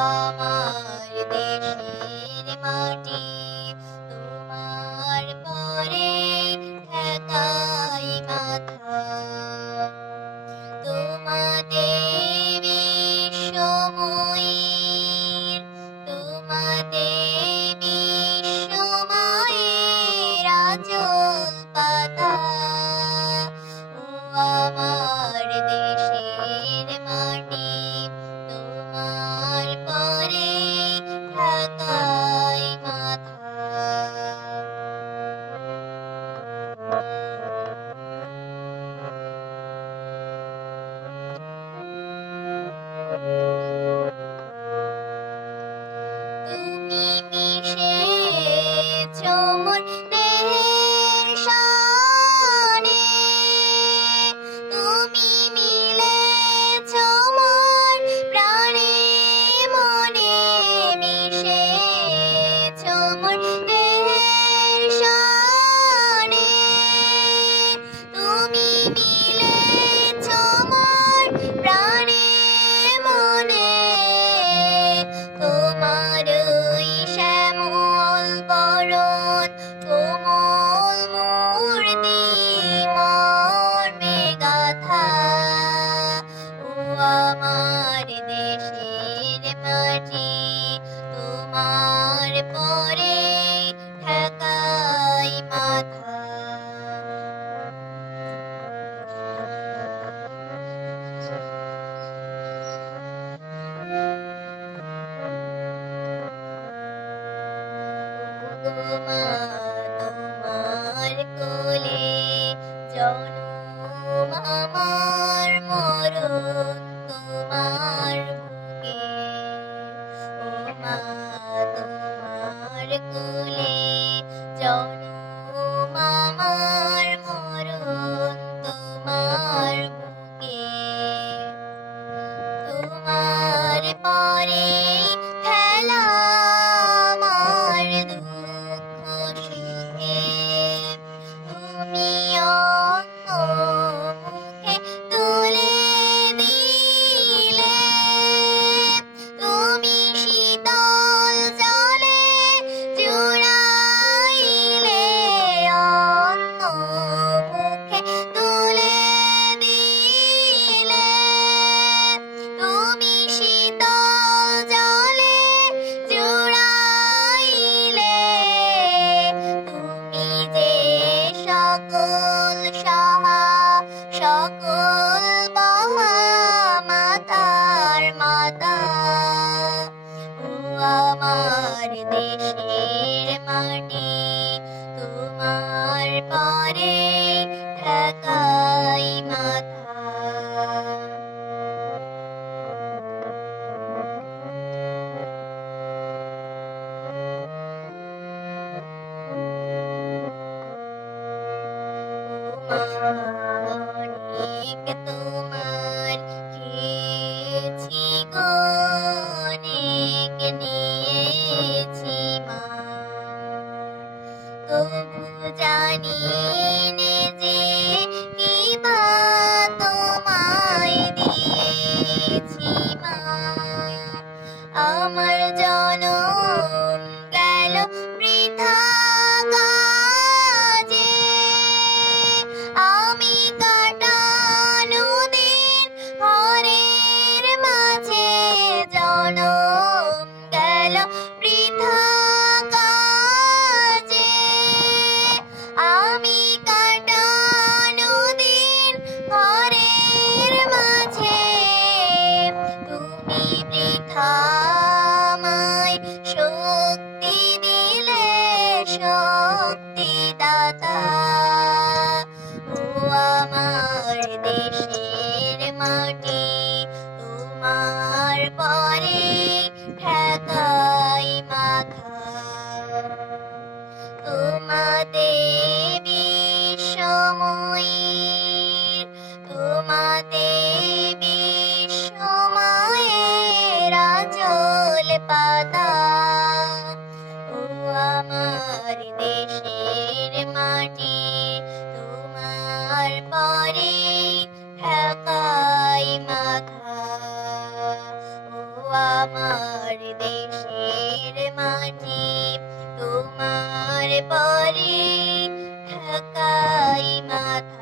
আমার দেশ মা তোমার আমার মরণ তোমার morning, echoes. মুক্তিদাতা। ও আমার দেশের মাটি পরে ঢাকাই মাখা তোমাতে বিশ্বময়ী তোমাতে বিশ্বময়ের আচল মাটি তোমার পরে ঢাকাই মাথা